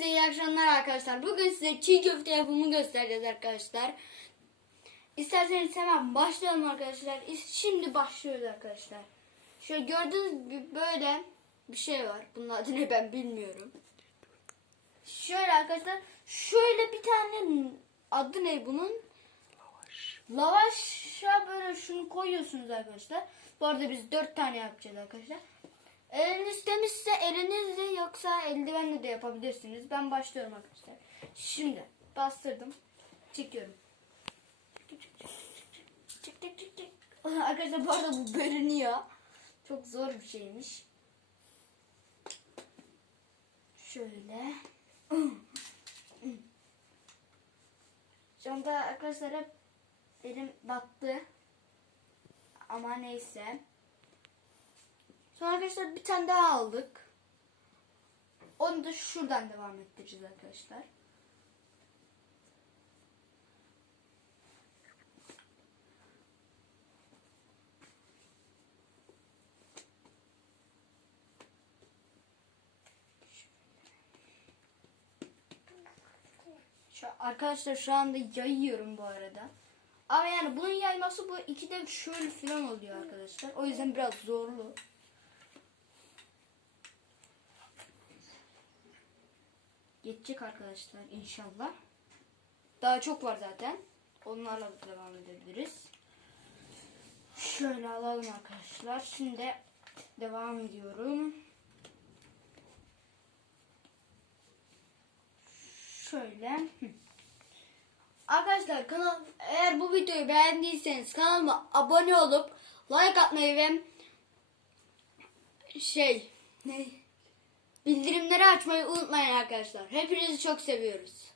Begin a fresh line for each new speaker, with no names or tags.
Hepinize iyi akşamlar arkadaşlar. Bugün size çiğ köfte yapımı göstereceğiz arkadaşlar. İsterseniz hemen başlayalım arkadaşlar. Şimdi başlıyoruz arkadaşlar. Şöyle gördüğünüz gibi böyle bir şey var. Bunun adı ne ben bilmiyorum. Şöyle arkadaşlar. Şöyle bir tane adı ne bunun? Lavaşa böyle şunu koyuyorsunuz arkadaşlar. Bu arada biz dört tane yapacağız arkadaşlar. Eliniz temizse elinizle yoksa eldivenle de yapabilirsiniz. Ben başlıyorum arkadaşlar. Şimdi bastırdım. Çekiyorum. Çık çık çık çık. Arkadaşlar bu arada bu bölünüyor. Çok zor bir şeymiş. Şöyle. Şu anda arkadaşlar hep elim battı. Ama neyse. Sonra arkadaşlar bir tane daha aldık. Onu da şuradan devam ettireceğiz arkadaşlar. Arkadaşlar şu anda yayıyorum bu arada. Ama yani bunun yayması bu ikide şöyle falan oluyor arkadaşlar. O yüzden biraz zorlu. Geçecek arkadaşlar inşallah. Daha çok var zaten. Onlarla da devam edebiliriz. Şöyle alalım arkadaşlar. Şimdi devam ediyorum. Şöyle. Arkadaşlar kanal eğer bu videoyu beğendiyseniz kanalıma abone olup like atmayı ve şey ne bildirimleri açmayı unutmayın arkadaşlar. Hepinizi çok seviyoruz.